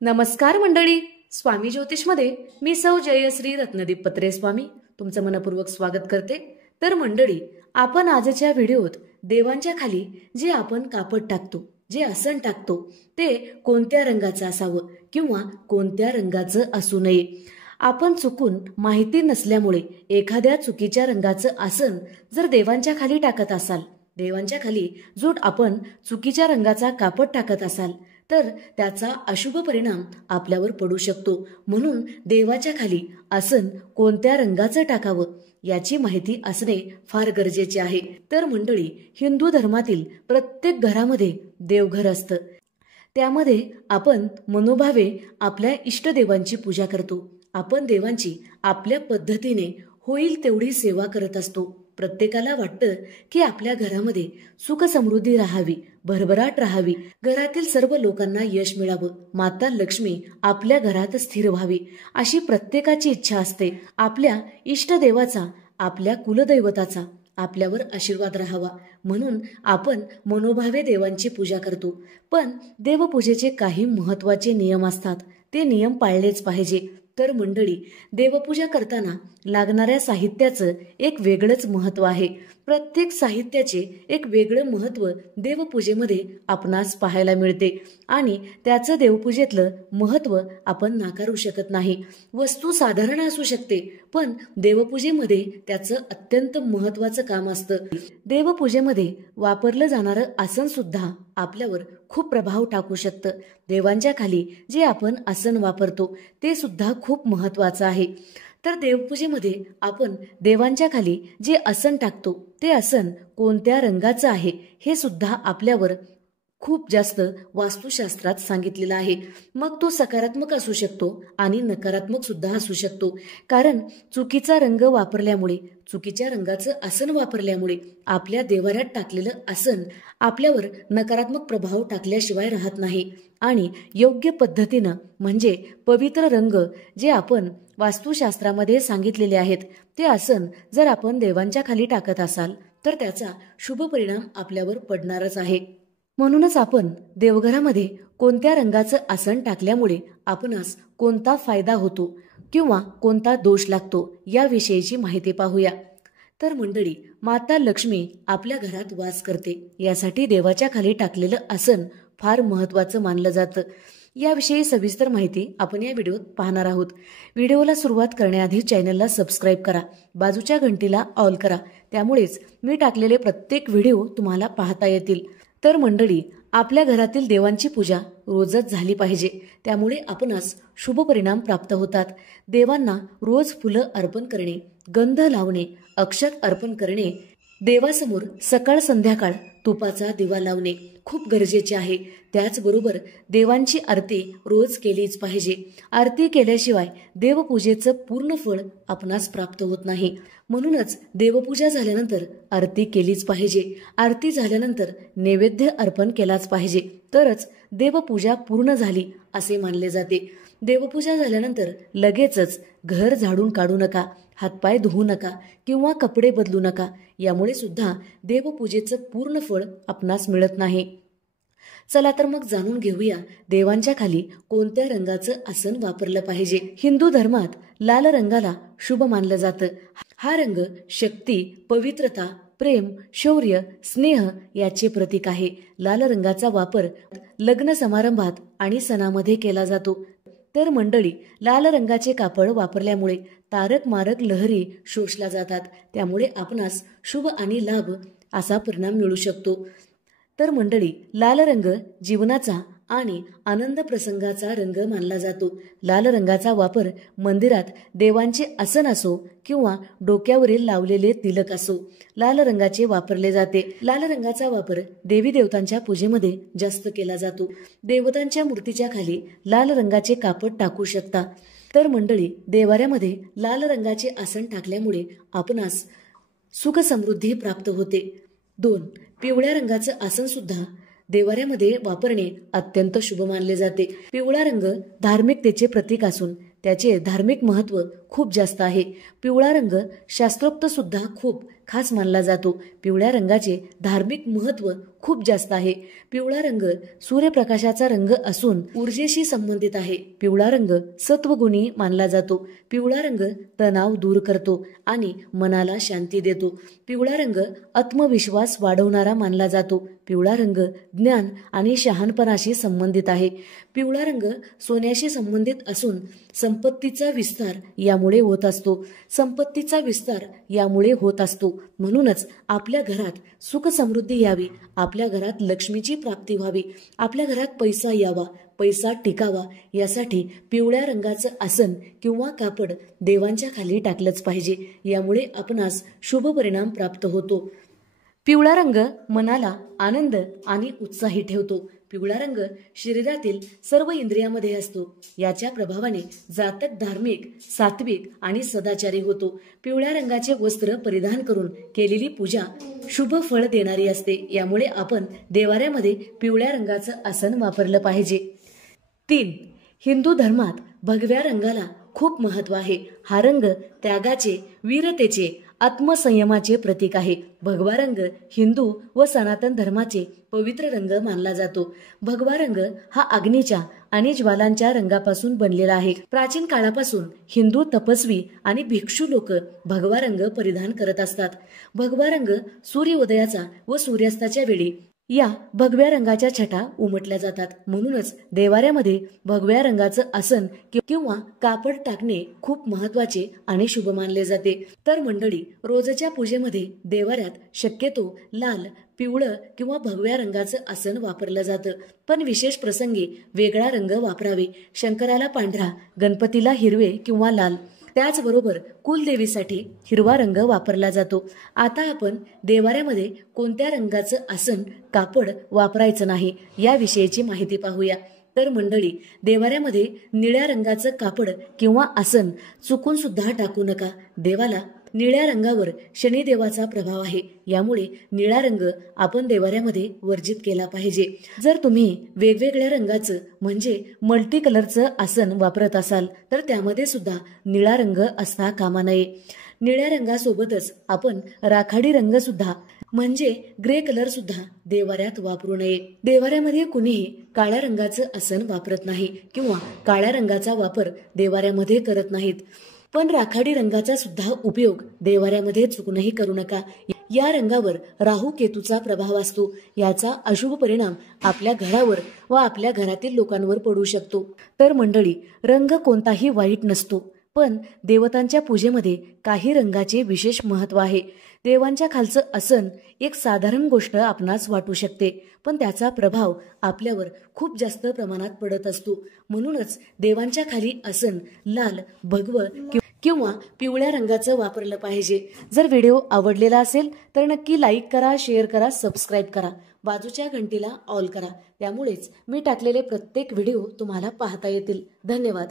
नमस्कार मंडळी. स्वामी ज्योतिषमध्ये मी सौ जयश्री रत्नदीप पत्रे स्वामी तुमचं मनपूर्वक स्वागत करते. तर मंडळी, आपण आजच्या व्हिडिओत देवांच्या खाली जे आपण कापड टाकतो, जे आसन टाकतो, ते कोणत्या रंगाचं असावं किंवा कोणत्या रंगाचं असू नये. आपण चुकून माहिती नसल्यामुळे एखाद्या चुकीच्या रंगाचं आसन जर देवांच्या खाली टाकत असाल, देवांच्या खाली जर आपण चुकीच्या रंगाचा कापड टाकत असाल, तर त्याचा अशुभ परिणाम आपल्यावर पडू शकतो. म्हणून देवाच्या खाली आसन कोणत्या रंगाचं टाकावं याची माहिती असणे फार गरजेचे आहे. तर मंडळी, हिंदू धर्मातील प्रत्येक घरामध्ये देवघर असतं. त्यामध्ये आपण मनोभावे आपल्या इष्टदेवांची पूजा करतो. आपण देवांची आपल्या पद्धतीने होईल तेवढी सेवा करत असतो. प्रत्येकाला वाटतं की आपल्या घरामध्ये सुख समृद्धी राहावी, भरभराट राहावी, घरातील सर्व लोकांना यश मिळावं, माता लक्ष्मी आपल्या घरात स्थिर व्हावी, अशी प्रत्येकाची इच्छा असते. आपल्या इष्टदेवाचा, आपल्या कुलदैवताचा आपल्यावर आशीर्वाद राहावा म्हणून आपण मनोभावे देवांची पूजा करतो. पण देवपूजेचे काही महत्त्वाचे नियम असतात, ते नियम पाळलेच पाहिजे. तर मंडळी, देवपूजा करताना लागणाऱ्या साहित्याचं एक वेगळंच महत्त्व आहे. प्रत्येक साहित्याचे एक वेगळं महत्त्व देवपूजेमध्ये आपणास पाहायला मिळते आणि त्याचं देवपूजेतलं महत्त्व आपण नाकारू शकत नाही. वस्तू साधारण असू शकते, पण देवपूजेमध्ये त्याचं अत्यंत महत्त्वाचं काम असतं. देवपूजेमध्ये वापरलं जाणारं आसन सुद्धा आपल्यावर खूप प्रभाव टाकू शकतं. देवांच्या खाली जे आपण आसन वापरतो ते सुद्धा खूप महत्त्वाचं आहे. तर देवपूजेमध्ये आपण देवांच्या खाली जे आसन टाकतो ते आसन कोणत्या रंगाचं आहे हे सुद्धा आपल्यावर खूप जास्त वास्तुशास्त्रात सांगितलेलं आहे. मग तो सकारात्मक असू शकतो आणि नकारात्मक सुद्धा असू शकतो. कारण चुकीचा रंग वापरल्यामुळे, चुकीच्या रंगाचं आसन वापरल्यामुळे आपल्या देवाऱ्यात टाकलेलं आसन आपल्यावर नकारात्मक प्रभाव टाकल्याशिवाय राहत नाही. आणि योग्य पद्धतीनं म्हणजे पवित्र रंग जे आपण वास्तुशास्त्रामध्ये सांगितलेले आहेत ते आसन जर आपण देवांच्या खाली टाकत असाल तर त्याचा शुभ परिणाम आपल्यावर पडणारच आहे. म्हणूनच आपण देवघरामध्ये कोणत्या रंगाचं आसन टाकल्यामुळे आपणास कोणता फायदा होतो किंवा कोणता दोष लागतो याविषयीची माहिती पाहूया. तर मंडळी, माता लक्ष्मी आपल्या घरात वास करते, यासाठी देवाच्या खाली टाकलेलं आसन फार महत्त्वाचं मानलं जातं. याविषयी सविस्तर माहिती आपण या व्हिडिओत पाहणार आहोत. व्हिडिओला सुरुवात करण्याआधी चॅनलला सबस्क्राईब करा, बाजूच्या घंटीला ऑल करा, त्यामुळेच मी टाकलेले प्रत्येक व्हिडिओ तुम्हाला पाहता येतील. तर मंडळी, आपल्या घरातील देवांची पूजा रोजच झाली पाहिजे, त्यामुळे आपणास शुभ परिणाम प्राप्त होतात. देवांना रोज फुलं अर्पण करणे, गंध लावणे, अक्षत अर्पण करणे, देवासमोर सकाळ संध्याकाळ तुपाचा दिवा लावणे खूप गरजेचे आहे. त्याचबरोबर देवांची आरती रोज केलीच पाहिजे. आरती केल्याशिवाय देवपूजेचं पूर्ण फळ आपणास प्राप्त होत नाही. म्हणूनच देवपूजा झाल्यानंतर आरती केलीच पाहिजे. आरती झाल्यानंतर नैवेद्य अर्पण केलाच पाहिजे, तरच देवपूजा पूर्ण झाली असे मानले जाते. देवपूजा झाल्यानंतर लगेचच घर झाडून काढू नका, हातपाय धुवू नका किंवा कपडे बदलू नका. यामुळे सुद्धा देवपूजेचं पूर्ण फळ आपणास मिळत नाही. चला तर मग जाणून घेऊया देवांच्या खाली कोणत्या रंगाचं आसन वापरलं पाहिजे. हिंदू धर्मात लाल रंगाला शुभ मानलं जातं. हा रंग शक्ती, पवित्रता, प्रेम, शौर्य, स्नेह याचे प्रतीक आहे. लाल रंगाचा वापर लग्न समारंभात आणि सणामध्ये केला जातो. तर मंडळी, लाल रंगाचे कापड वापरल्यामुळे तारक मारक लहरी शोषल्या जातात, त्यामुळे आपणास शुभ आणि लाभ असा परिणाम मिळू शकतो. तर मंडळी, लाल रंग जीवनाचा आणि आनंद प्रसंगाचा रंग मानला जातो. लाल रंगाचा वापर मंदिरात देवांचे आसन असो किंवा डोक्यावरील लावलेले तिलक असो, लाल रंगाचे वापरले जाते. लाल रंगाचा वापर देवी देवतांच्या पूजेमध्ये जास्त केला जातो. देवतांच्या मूर्तीच्या खाली लाल रंगाचे कापड टाकू शकता. तर मंडळी, देवाऱ्यामध्ये लाल रंगाचे आसन टाकल्यामुळे आपणास सुख समृद्धी प्राप्त होते. 2. पिवळ्या रंगाचं आसन सुद्धा देवाऱ्यामध्ये वापरणे अत्यंत शुभ मानले जाते. पिवळा रंग धार्मिकतेचे प्रतीक असून त्याचे धार्मिक महत्त्व खूप जास्त आहे. पिवळा रंग शास्त्रोक्त सुद्धा खूप खास मानला जातो. पिवळ्या रंगाचे धार्मिक महत्त्व खूप जास्त आहे. पिवळा रंग सूर्यप्रकाशाचा रंग असून ऊर्जेशी संबंधित आहे. पिवळा रंग सत्वगुणी मानला जातो. पिवळा रंग तणाव दूर करतो आणि मनाला शांती देतो. पिवळा रंग आत्मविश्वास वाढवणारा मानला जातो. पिवळा रंग ज्ञान आणि शहाणपणाशी संबंधित आहे. पिवळा रंग सोन्याशी संबंधित असून संपत्तीचा विस्तार यामुळे होत असतो. संपत्तीचा विस्तार यामुळे होत असतो. म्हणूनच आपल्या घरात सुख समृद्धी यावी, आपल्या घरात लक्ष्मीची प्राप्ती व्हावी, आपल्या घरात पैसा यावा, पैसा टिकावा यासाठी पिवळ्या रंगाचं आसन किंवा कापड देवांच्या खाली टाकलंच पाहिजे. यामुळे आपणास शुभ परिणाम प्राप्त होतो. पिवळा रंग मनाला आनंद आणि उत्साही ठेवतो. पिवळा रंग शरीरातील सर्व इंद्रियामध्ये असतो. याच्या प्रभावाने जातक धार्मिक, सात्विक आणि सदाचारी होतो. पिवळ्या रंगाचे वस्त्र परिधान करून केलेली पूजा शुभ फळ देणारी असते. यामुळे आपण देवाऱ्यामध्ये पिवळ्या रंगाचं आसन वापरलं पाहिजे. 3. हिंदू धर्मात भगव्या रंगाला खूप महत्व आहे. हा रंग त्यागाचे, वीरतेचे, आत्मसंयमाचे प्रतीक आहे. भगवा रंग हिंदू व सनातन धर्माचे पवित्र रंग मानला जातो. भगवा रंग हा अग्नीच्या आणि ज्वालांच्या रंगापासून बनलेला आहे. प्राचीन काळापासून हिंदू तपस्वी आणि भिक्षू लोक भगवा रंग परिधान करत असतात. भगवा रंग सूर्योदयाचा व सूर्यास्ताच्या वेळी या भगव्या रंगाच्या छटा उमटल्या जातात. म्हणूनच देवाऱ्यामध्ये भगव्या रंगाचं आसन किंवा कापड टाकणे खूप महत्वाचे आणि शुभ मानले जाते. तर मंडळी, रोजच्या पूजेमध्ये देवाऱ्यात शक्यतो लाल, पिवळं किंवा भगव्या रंगाचं आसन वापरलं जातं. पण विशेष प्रसंगी वेगळा रंग वापरावे. शंकराला पांढरा, गणपतीला हिरवे किंवा लाल, त्याचबरोबर कुलदेवीसाठी हिरवा रंग वापरला जातो. आता आपण देवाऱ्यामध्ये कोणत्या रंगाचं आसन, कापड वापरायचं नाही याविषयीची माहिती पाहूया. तर मंडळी, देवाऱ्यामध्ये निळ्या रंगाचं कापड किंवा आसन चुकून सुद्धा टाकू नका. देवाला निळ्या रंगावर शनिदेवाचा प्रभाव आहे. यामुळे निळा रंग आपण देवाऱ्यामध्ये वर्जित केला पाहिजे. जर तुम्ही वेगवेगळ्या रंगाचं म्हणजे मल्टी कलरचं आसन वापरत असाल तर त्यामध्ये सुद्धा निळा रंग असता कामा नये. निळ्या रंगासोबतच आपण राखाडी रंग सुद्धा म्हणजे ग्रे कलर सुद्धा देवाऱ्यात वापरू नये. देवाऱ्यामध्ये कुणीही काळ्या रंगाचं आसन वापरत नाही किंवा काळ्या रंगाचा वापर देवाऱ्यामध्ये करत नाहीत. पण राखाडी रंगाचा सुद्धा उपयोग देवाऱ्यामध्ये चुकूनही करू नका. या रंगावर राहू केतूचा प्रभाव असतो. याचा अशुभ परिणाम आपल्या घरावर व आपल्या घरातील लोकांवर पडू शकतो. तर मंडळी, रंग कोणताही वाईट नसतो, पण देवतांच्या पूजेमध्ये काही रंगाचे विशेष महत्व आहे. देवांच्या खालचं आसन एक साधारण गोष्ट आपणास वाटू शकते, पण त्याचा प्रभाव आपल्यावर खूप जास्त प्रमाणात पडत असतो. म्हणूनच देवांच्या खाली आसन लाल, भगवं किंवा पिवळ्या रंगाचं वापरलं पाहिजे. जर व्हिडिओ आवडलेला असेल तर नक्की लाईक करा, शेअर करा, सबस्क्राईब करा, बाजूच्या घंटीला ऑल करा. त्यामुळेच मी टाकलेले प्रत्येक व्हिडिओ तुम्हाला पाहता येतील. धन्यवाद.